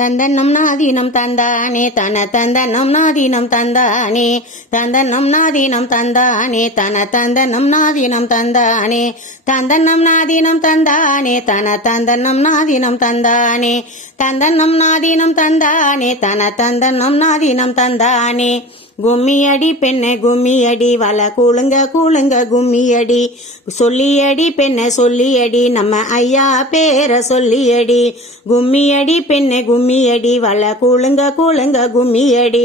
தந்தன்னம் நாதீனம் தந்தானே தன தந்தன்னம் நாதீனம் தந்தானே தந்தன்னம் நாதீனம் தந்தானே தன தந்தன்னம் நாதீனம் தந்தானே தந்தன்னம் நாதீனம் தந்தானே தன தந்தன்னம் நாதீனம் தந்தானே தந்தன்னம் நாதீனம் தந்தானே தன தந்தன்னம் நாதீனம் தந்தானே கும்மியடி பெண்ணை கும்மியடி வல கூழுங்க கூழுங்க கும்மியடி சொல்லியடி பெண்ணை சொல்லியடி நம்ம ஐயா பேர சொல்லியடி கும்மியடி பெண்ணை கும்மியடி வல கூழுங்க கூழுங்க கும்மியடி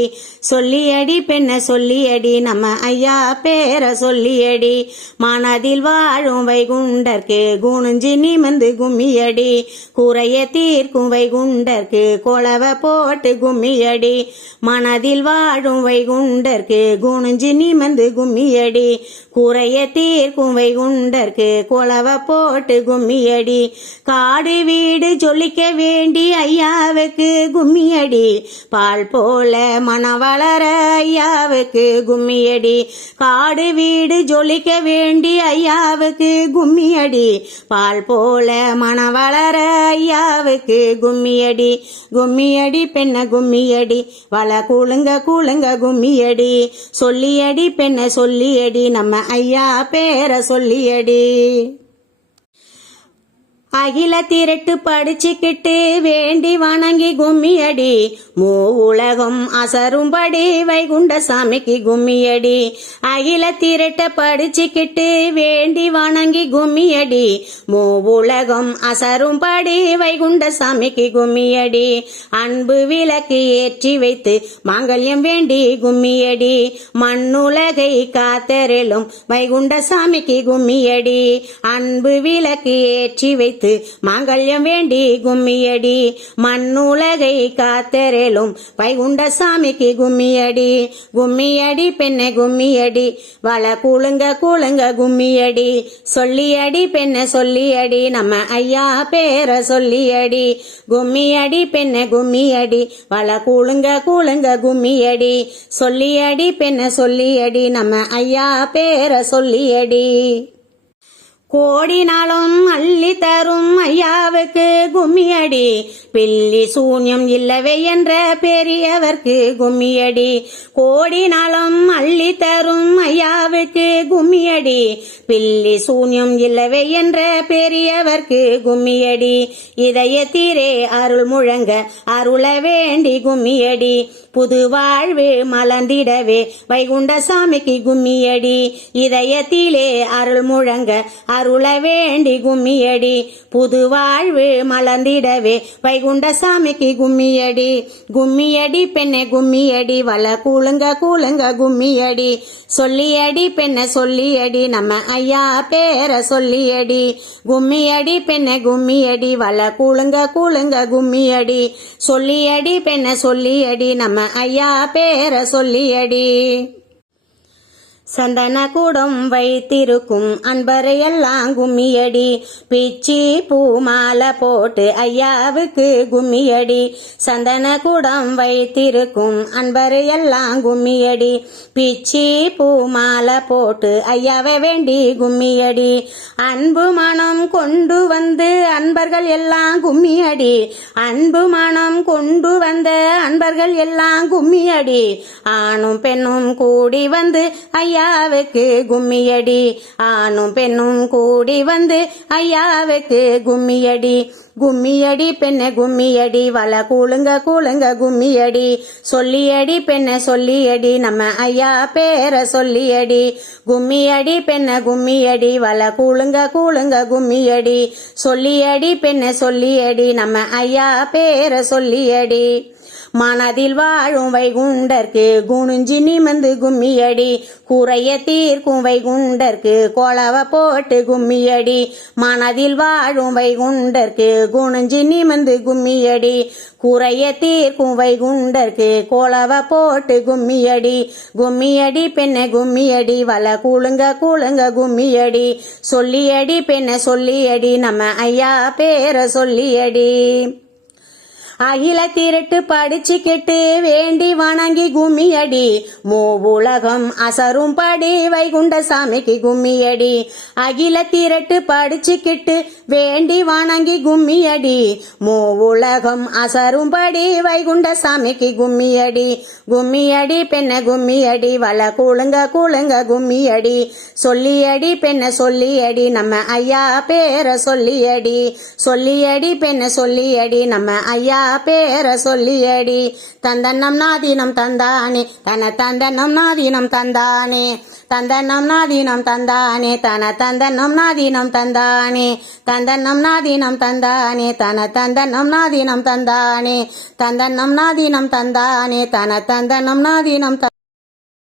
சொல்லியடி பெண்ணை சொல்லியடி நம்ம ஐயா பேர சொல்லியடி மனதில் வாழும் வைகுண்டர்க்கு குணிஞ்சு நிமிர்ந்து கும்மியடி குறைய தீர்க்கும் வைகுண்டர்க்கு கொலவ போட்டு கும்மியடி மனதில் வாழும் வைகுண்டர்க்கு குணிஞ்சு நிமிர்ந்து கும்மியடி குறைய தீர்க்கும் வைகுண்டர்க்கு கொலவ போட்டு கும்மியடி காடு வீடு சொல்லிக்க வேண்டி ஐயாவுக்கு கும்மியடி பால் போல மனம் வளர ஐயாவுக்கு கும்மியடி காடு வீடு ஜொலிக்க வேண்டி ஐயாவுக்கு கும்மியடி பால் போல மனம் வளர ஐயாவுக்கு கும்மியடி கும்மியடி பெண்ண கும்மியடி வள கூழுங்க கூழுங்க கும்மியடி சொல்லியடி பெண்ண சொல்லியடி நம்ம ஐயா பேர சொல்லியடி அகில திரட்டு படிச்சுக்கிட்டு வேண்டி வணங்கி கும்மியடி மூ உலகம் அசரும்படி வைகுண்ட சாமிக்கு கும்மியடி அகில திரட்ட படிச்சுக்கிட்டு வேண்டி வணங்கி கும்மியடி மூ உலகம் அசரும்படி வைகுண்ட சாமிக்கு கும்மியடி அன்பு விளக்கு ஏற்றி வைத்து மாங்கல்யம் வேண்டி கும்மியடி மண்ணுலகை காத்தரெலும் வைகுண்ட சாமிக்கு கும்மியடி அன்பு விளக்கு ஏற்றி வைத்து மாங்கல்யம் வேண்டி கும்மியடி மண்ணுலகை காத்தரெலும் வைகுண்ட சாமிக்கு கும்மியடி கும்மியடி பெண்ணை கும்மியடி வள கூழுங்க கூழுங்க கும்மியடி சொல்லியடி பெண்ணை சொல்லியடி நம்ம ஐயா பேர சொல்லியடி கும்மியடி பெண்ணை கும்மியடி வள கூழுங்க கூழுங்க கும்மியடி சொல்லியடி பெண்ணை சொல்லியடி நம்ம ஐயா பேர சொல்லியடி கோடி நாளும் அள்ளி தரும் ஐயாவுக்கு கும்மியடி பில்லி சூன்யம் இல்லவே என்ற பெரியவர்க்கு கும்மியடி கோடி நாளும் அள்ளி தரும் ஐயாவுக்கு கும்மியடி பில்லி சூன்யம் இல்லவே என்ற பெரியவர்க்கு கும்மியடி இதயத்தீரே அருள் முழங்க அருள வேண்டி கும்மியடி புது வாழ்வு மலர்ந்திடவே வைகுண்ட சாமிக்கு கும்மியடி இதயத்திலே அருள் முழங்க அருள வேண்டி கும்மியடி புது வாழ்வு மலர்ந்திடவே வைகுண்ட சாமிக்கு கும்மியடி கும்மியடி பெண்ணை கும்மியடி வள கூழுங்க கூழுங்க கும்மியடி சொல்லியடி பெண்ணை சொல்லியடி நம்ம ஐயா பேர சொல்லியடி கும்மியடி பெண்ணை கும்மியடி வள கூழுங்க கூழுங்க கும்மியடி சொல்லியடி பெண்ணை சொல்லியடி நம்ம ஐயா பேர சொல்லியடி சந்தன கூடம் வைத்திருக்கும் அன்பரையெல்லாம் கும்மியடி பிச்சி பூ மாலை போட்டு ஐயாவுக்கு கும்மியடி சந்தன கூடம் வைத்திருக்கும் அன்பரையெல்லாம் கும்மியடி பிச்சி பூ மாலை போட்டு ஐயாவை வேண்டி கும்மியடி அன்பு மனம் கொண்டு வந்து அன்பர்கள் எல்லாம் கும்மியடி அன்பு மனம் கொண்டு வந்த அன்பர்கள் எல்லாம் கும்மியடி ஆணும் பெண்ணும் கூடி வந்து ஐயாவுக்கு கும்மியடி ஆணும் பெண்ணும் கூடி வந்து ஐயாவுக்கு கும்மியடி கும்மியடி பெண்ணை கும்மியடி வள கூழுங்க கூழுங்க கும்மியடி சொல்லியடி பெண்ணை சொல்லியடி நம்ம ஐயா பேர சொல்லியடி கும்மியடி பெண்ணை கும்மியடி வள கூழுங்க கூழுங்க கும்மியடி சொல்லியடி பெண்ணை சொல்லியடி நம்ம ஐயா பேர சொல்லியடி மனதில் வாழும் வைகுண்டர்க்கு குணிஞ்சி நிமிர்ந்து கும்மியடி குறைய தீர்க்கும் வைகுண்டர்க்கு கொலவ போட்டு கும்மியடி மனதில் வாழும் வைகுண்டர்க்கு குணிஞ்சி நிமிர்ந்து கும்மியடி குறைய தீர்க்கும் வைகுண்டர்க்கு கொலவ போட்டு கும்மியடி கும்மியடி பெண்ணை கும்மியடி வள கூழுங்க கூழுங்க கும்மியடி சொல்லியடி பெண்ணை சொல்லியடி நம்ம ஐயா பேர சொல்லியடி அகில திரட்டு படிச்சுக்கிட்டு வேண்டி வணங்கி கும்மியடி மூவுலகம் அசரும் படி வைகுண்ட சாமிக்கு கும்மியடி அகில திரட்டு படிச்சுக்கிட்டு வேண்டி வணங்கி கும்மியடி மூவுலகம் அசரும்படி வைகுண்ட சாமிக்கு கும்மியடி கும்மியடி பெண்ண கும்மியடி வள கூழுங்க கூழுங்க கும்மியடி சொல்லியடி பெண்ண சொல்லியடி நம்ம ஐயா பேர சொல்லியடி சொல்லியடி பெண்ண சொல்லியடி நம்ம ஐயா பேர சொல்லியடி தந்தன்னம் நாதீனம் தந்தானே தன தந்தன்னம் நாதீனம் தந்தானே தந்தன்னம் நாதீனம் தந்தானே தன தந்தன்னம் நாதீனம் தந்தானே தந்தன்னம் நாதீனம் தந்தானே தன தந்தன்னம் நாதீனம் தந்தானே தந்தன்னம் நாதீனம் தந்தானே தன தந்தன்னம் நாதீனம்